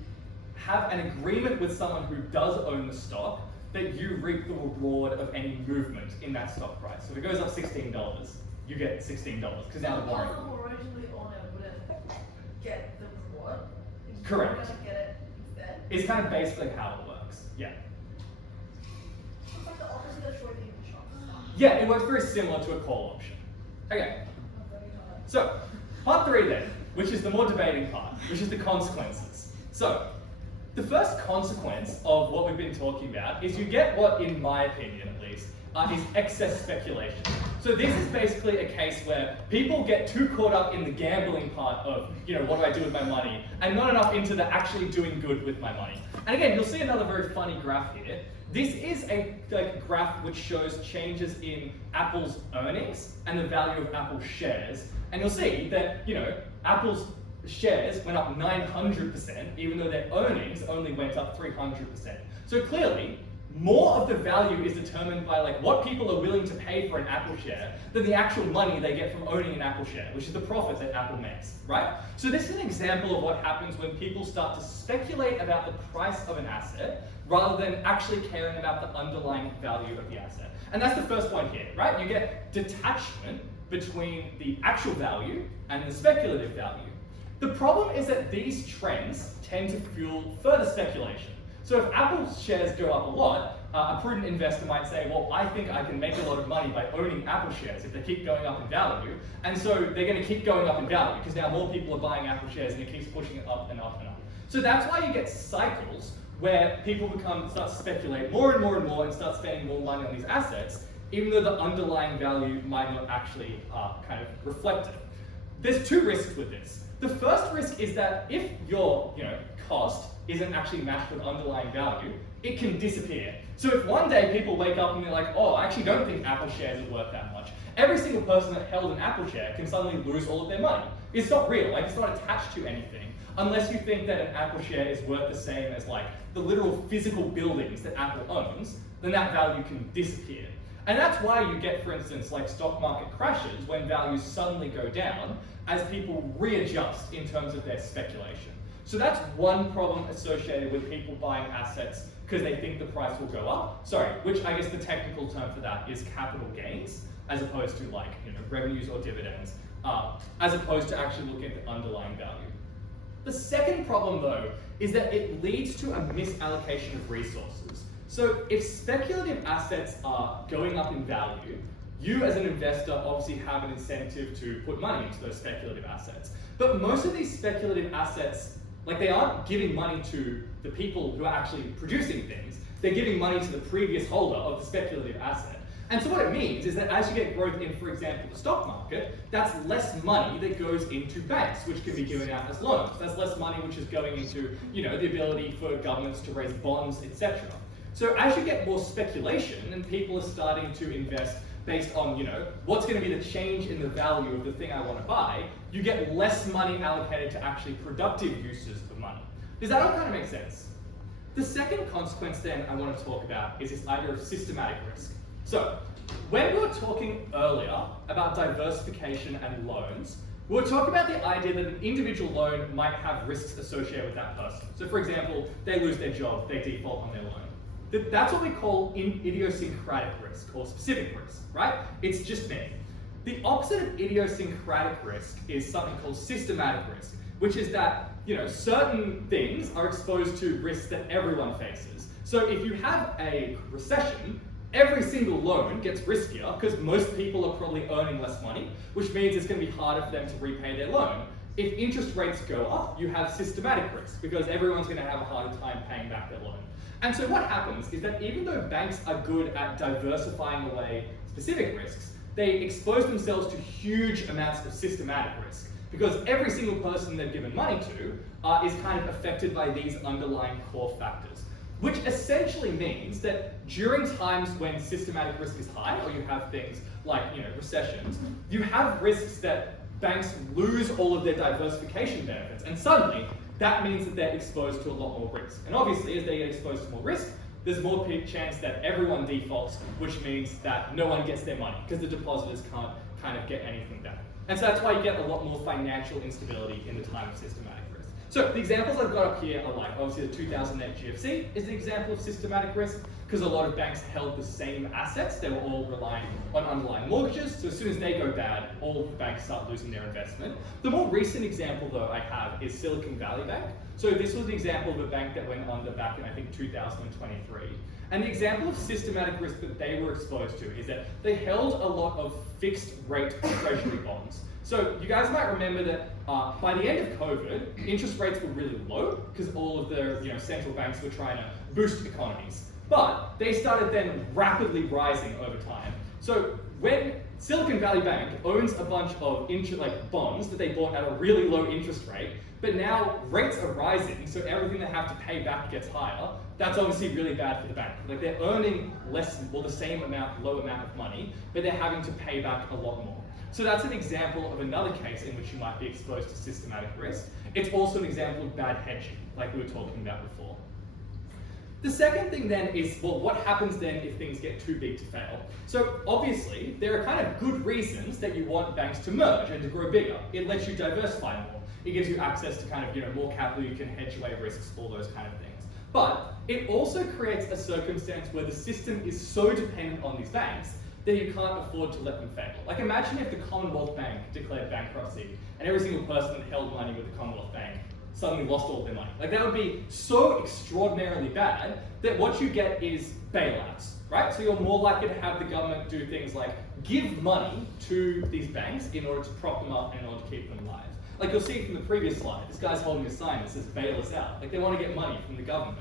have an agreement with someone who does own the stock that you reap the reward of any movement in that stock price. So if it goes up $16, you get $16 because now the warrant. The person who originally owned it wouldn't get the reward. Correct. You're gonna get it instead. It's kind of basically how it works. Yeah. It's like the opposite of shorting the short stock. Yeah, it works very similar to a call option. Okay. So, part 3 then, which is the more debating part, which is the consequences. So, the first consequence of what we've been talking about is you get what, in my opinion at least, is excess speculation. So this is basically a case where people get too caught up in the gambling part of, what do I do with my money, and not enough into the actually doing good with my money. And again, you'll see another very funny graph here. This is a graph which shows changes in Apple's earnings and the value of Apple shares. And you'll see that, Apple's shares went up 900%, even though their earnings only went up 300%. So clearly, more of the value is determined by what people are willing to pay for an Apple share than the actual money they get from owning an Apple share, which is the profit that Apple makes, right? So this is an example of what happens when people start to speculate about the price of an asset rather than actually caring about the underlying value of the asset. And that's the first point here, right? You get detachment between the actual value and the speculative value. The problem is that these trends tend to fuel further speculation. So if Apple's shares go up a lot, a prudent investor might say, well, I think I can make a lot of money by owning Apple shares if they keep going up in value. And so they're going to keep going up in value because now more people are buying Apple shares and it keeps pushing it up and up and up. So that's why you get cycles where people start to speculate more and more and more and start spending more money on these assets, even though the underlying value might not actually kind of reflect it. There's 2 risks with this. The first risk is that if your cost isn't actually matched with underlying value, it can disappear. So if one day people wake up and they're like, oh, I actually don't think Apple shares are worth that much, every single person that held an Apple share can suddenly lose all of their money. It's not real, it's not attached to anything, unless you think that an Apple share is worth the same as the literal physical buildings that Apple owns, then that value can disappear. And that's why you get, for instance, stock market crashes when values suddenly go down as people readjust in terms of their speculation. So that's one problem associated with people buying assets because they think the price will go up. Sorry, which I guess the technical term for that is capital gains, as opposed to revenues or dividends, as opposed to actually looking at the underlying value. The second problem though is that it leads to a misallocation of resources. So if speculative assets are going up in value, you as an investor obviously have an incentive to put money into those speculative assets. But most of these speculative assets, they aren't giving money to the people who are actually producing things. They're giving money to the previous holder of the speculative asset. And so what it means is that as you get growth in, for example, the stock market, that's less money that goes into banks, which can be given out as loans. That's less money which is going into, the ability for governments to raise bonds, etc. So as you get more speculation and people are starting to invest based on, what's going to be the change in the value of the thing I want to buy, you get less money allocated to actually productive uses of money. Does that all kind of make sense? The second consequence then I want to talk about is this idea of systematic risk. So, when we were talking earlier about diversification and loans, we were talking about the idea that an individual loan might have risks associated with that person. So for example, they lose their job, they default on their loan. That's what we call idiosyncratic risk or specific risk, right? It's just me. The opposite of idiosyncratic risk is something called systematic risk, which is that certain things are exposed to risks that everyone faces. So if you have a recession, every single loan gets riskier because most people are probably earning less money, which means it's going to be harder for them to repay their loan. If interest rates go up, you have systematic risk because everyone's going to have a harder time paying back their loan. And so what happens is that even though banks are good at diversifying away specific risks, they expose themselves to huge amounts of systematic risk because every single person they've given money to is kind of affected by these underlying core factors. Which essentially means that during times when systematic risk is high, or you have things like recessions, you have risks that banks lose all of their diversification benefits, and suddenly that means that they're exposed to a lot more risk. And obviously, as they get exposed to more risk, there's more chance that everyone defaults, which means that no one gets their money because the depositors can't kind of get anything back. And so that's why you get a lot more financial instability in the time of systematic risk. So the examples I've got up here are like, obviously the 2008 GFC is an example of systematic risk because a lot of banks held the same assets. They were all relying on underlying mortgages. So as soon as they go bad, all of the banks start losing their investment. The more recent example though I have is Silicon Valley Bank. So this was an example of a bank that went under back in I think 2023. And the example of systematic risk that they were exposed to is that they held a lot of fixed rate treasury bonds. So you guys might remember that by the end of COVID, interest rates were really low because all of the central banks were trying to boost economies. But they started then rapidly rising over time. So when Silicon Valley Bank owns a bunch of bonds that they bought at a really low interest rate, but now rates are rising, so everything they have to pay back gets higher. That's obviously really bad for the bank. Like they're earning less or the same low amount of money, but they're having to pay back a lot more. So that's an example of another case in which you might be exposed to systematic risk. It's also an example of bad hedging, like we were talking about before. The second thing then is, well, what happens then if things get too big to fail? So obviously, there are kind of good reasons that you want banks to merge and to grow bigger. It lets you diversify more. It gives you access to kind of more capital, you can hedge away risks, all those kind of things. But it also creates a circumstance where the system is so dependent on these banks that you can't afford to let them fail. Like imagine if the Commonwealth Bank declared bankruptcy and every single person that held money with the Commonwealth Bank suddenly lost all their money. Like that would be so extraordinarily bad that what you get is bailouts, right? So you're more likely to have the government do things like give money to these banks in order to prop them up and in order to keep them alive. Like you'll see from the previous slide, this guy's holding a sign that says bail us out. Like they want to get money from the government.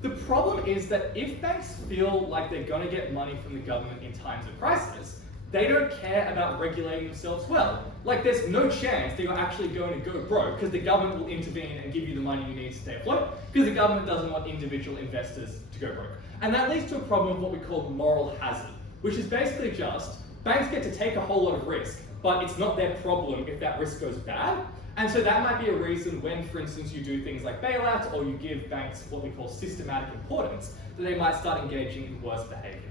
The problem is that if banks feel like they're going to get money from the government in times of crisis, they don't care about regulating themselves well. Like there's no chance that you're actually going to go broke because the government will intervene and give you the money you need to stay afloat because the government doesn't want individual investors to go broke. And that leads to a problem of what we call moral hazard, which is basically just banks get to take a whole lot of risk, but it's not their problem if that risk goes bad. And so that might be a reason when, for instance, you do things like bailouts or you give banks what we call systematic importance, that they might start engaging in worse behavior.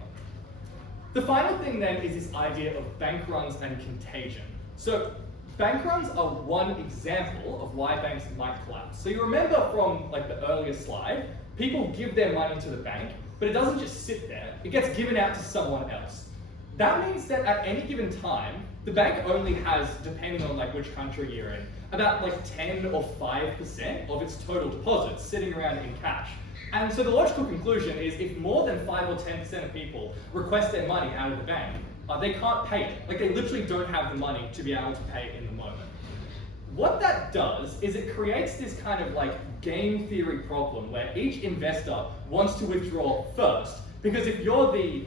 The final thing then is this idea of bank runs and contagion. So bank runs are one example of why banks might collapse. So you remember from like the earlier slide, people give their money to the bank, but it doesn't just sit there, it gets given out to someone else. That means that at any given time, the bank only has, depending on like which country you're in, about like 10 or 5% of its total deposits sitting around in cash. And so the logical conclusion is if more than 5 or 10% of people request their money out of the bank, they can't pay it. Like they literally don't have the money to be able to pay it in the moment. What that does is it creates this kind of like game theory problem where each investor wants to withdraw first. Because if you're the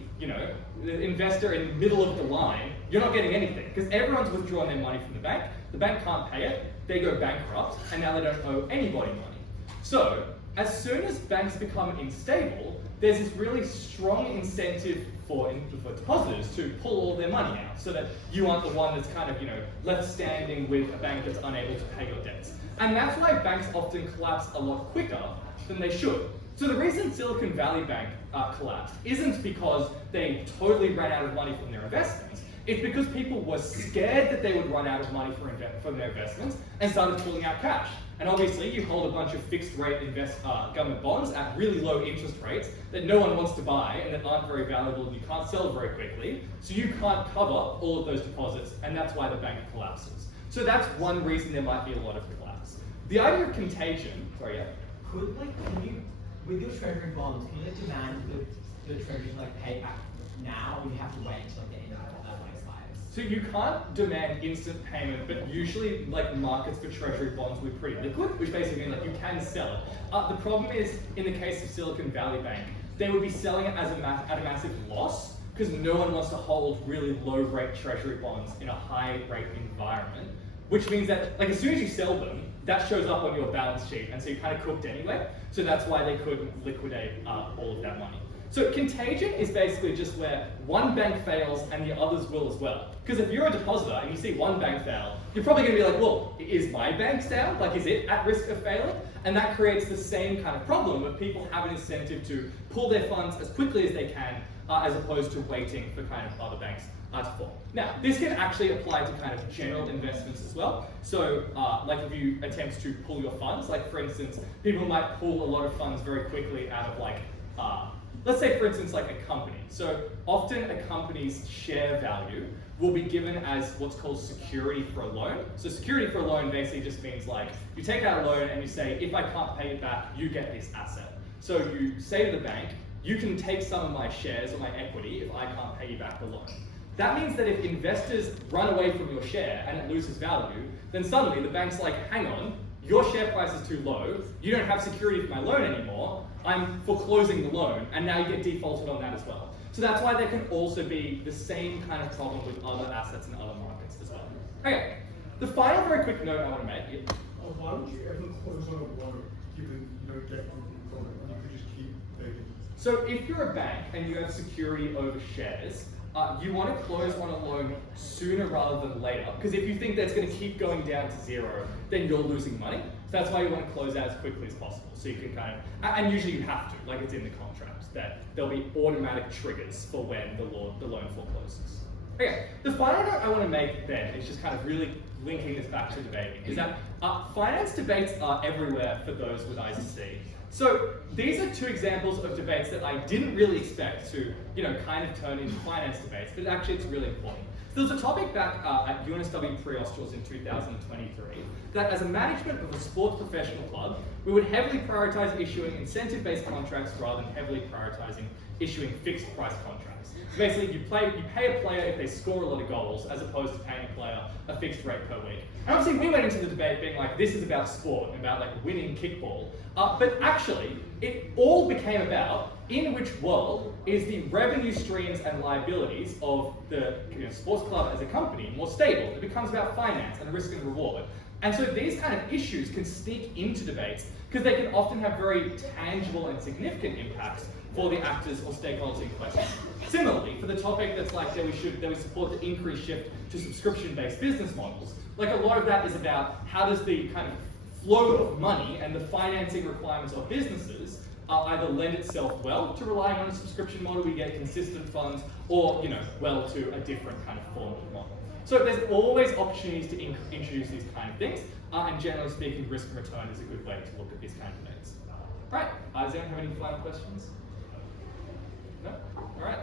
investor in the middle of the line, you're not getting anything because everyone's withdrawn their money from the bank can't pay it, they go bankrupt, and now they don't owe anybody money. So, as soon as banks become unstable, there's this really strong incentive for depositors to pull all their money out so that you aren't the one that's kind of left standing with a bank that's unable to pay your debts. And that's why banks often collapse a lot quicker than they should. So the reason Silicon Valley Bank collapsed isn't because they totally ran out of money from their investments. It's because people were scared that they would run out of money from their investments and started pulling out cash. And obviously, you hold a bunch of fixed rate government bonds at really low interest rates that no one wants to buy and that aren't very valuable and you can't sell very quickly. So you can't cover all of those deposits, and that's why the bank collapses. So that's one reason there might be a lot of collapse. The idea of contagion, sorry, yeah. Can you, with your treasury bonds, can you demand the treasury to pay back now, or you have to wait until the end of that expires? So you can't demand instant payment, but usually markets for treasury bonds will be pretty liquid, which basically means you can sell it. The problem is, in the case of Silicon Valley Bank, they would be selling it as at a massive loss because no one wants to hold really low rate treasury bonds in a high rate environment, which means that as soon as you sell them, that shows up on your balance sheet, and so you're kind of cooked anyway. So that's why they couldn't liquidate all of that money. So contagion is basically just where one bank fails and the others will as well. Because if you're a depositor and you see one bank fail, you're probably going to be like, well, is my bank down? Is it at risk of failing? And that creates the same kind of problem where people have an incentive to pull their funds as quickly as they can, as opposed to waiting for kind of other banks to fall. Now, this can actually apply to kind of general investments as well. So, if you attempt to pull your funds, for instance, people might pull a lot of funds very quickly out of let's say for instance a company. So often a company's share value will be given as what's called security for a loan. So security for a loan basically just means you take out a loan and you say, if I can't pay it back, you get this asset. So you say to the bank, you can take some of my shares or my equity if I can't pay you back the loan. That means that if investors run away from your share and it loses value, then suddenly the bank's like, hang on, your share price is too low, you don't have security for my loan anymore, I'm foreclosing the loan, and now you get defaulted on that as well. So that's why there can also be the same kind of problem with other assets in other markets as well. Okay, the final very quick note I want to make. Why would you ever close on a loan given you don't get anything from it and you could just keep begging? So if you're a bank and you have security over shares, you want to close on a loan sooner rather than later, because if you think that's going to keep going down to zero, then you're losing money. So that's why you want to close out as quickly as possible. So you can and usually you have to, it's in the contract, that there'll be automatic triggers for when the loan forecloses. Okay, the final note I want to make then is just kind of really linking this back to debating, is that finance debates are everywhere for those with ICC. So these are two examples of debates that I didn't really expect to, kind of turn into finance debates, but actually it's really important. So there was a topic back at UNSW Pre-Australs in 2023 that as a management of a sports professional club, we would heavily prioritize issuing incentive-based contracts rather than heavily prioritizing issuing fixed price contracts. So basically, you pay a player if they score a lot of goals, as opposed to paying a player a fixed rate per week. And obviously, we went into the debate being this is about sport, about winning kickball. But actually, it all became about in which world is the revenue streams and liabilities of the sports club as a company more stable. It becomes about finance and risk and reward. And so these kind of issues can sneak into debates because they can often have very tangible and significant impacts for the actors or stakeholders in question. Similarly, for the topic that's that we support the increased shift to subscription-based business models, a lot of that is about how does the kind of flow of money and the financing requirements of businesses either lend itself well to relying on a subscription model, we get consistent funds, or well to a different kind of form of model. So there's always opportunities to introduce these kind of things, and generally speaking, risk and return is a good way to look at these kind of debates. Right, does anyone have any final questions? No? All right.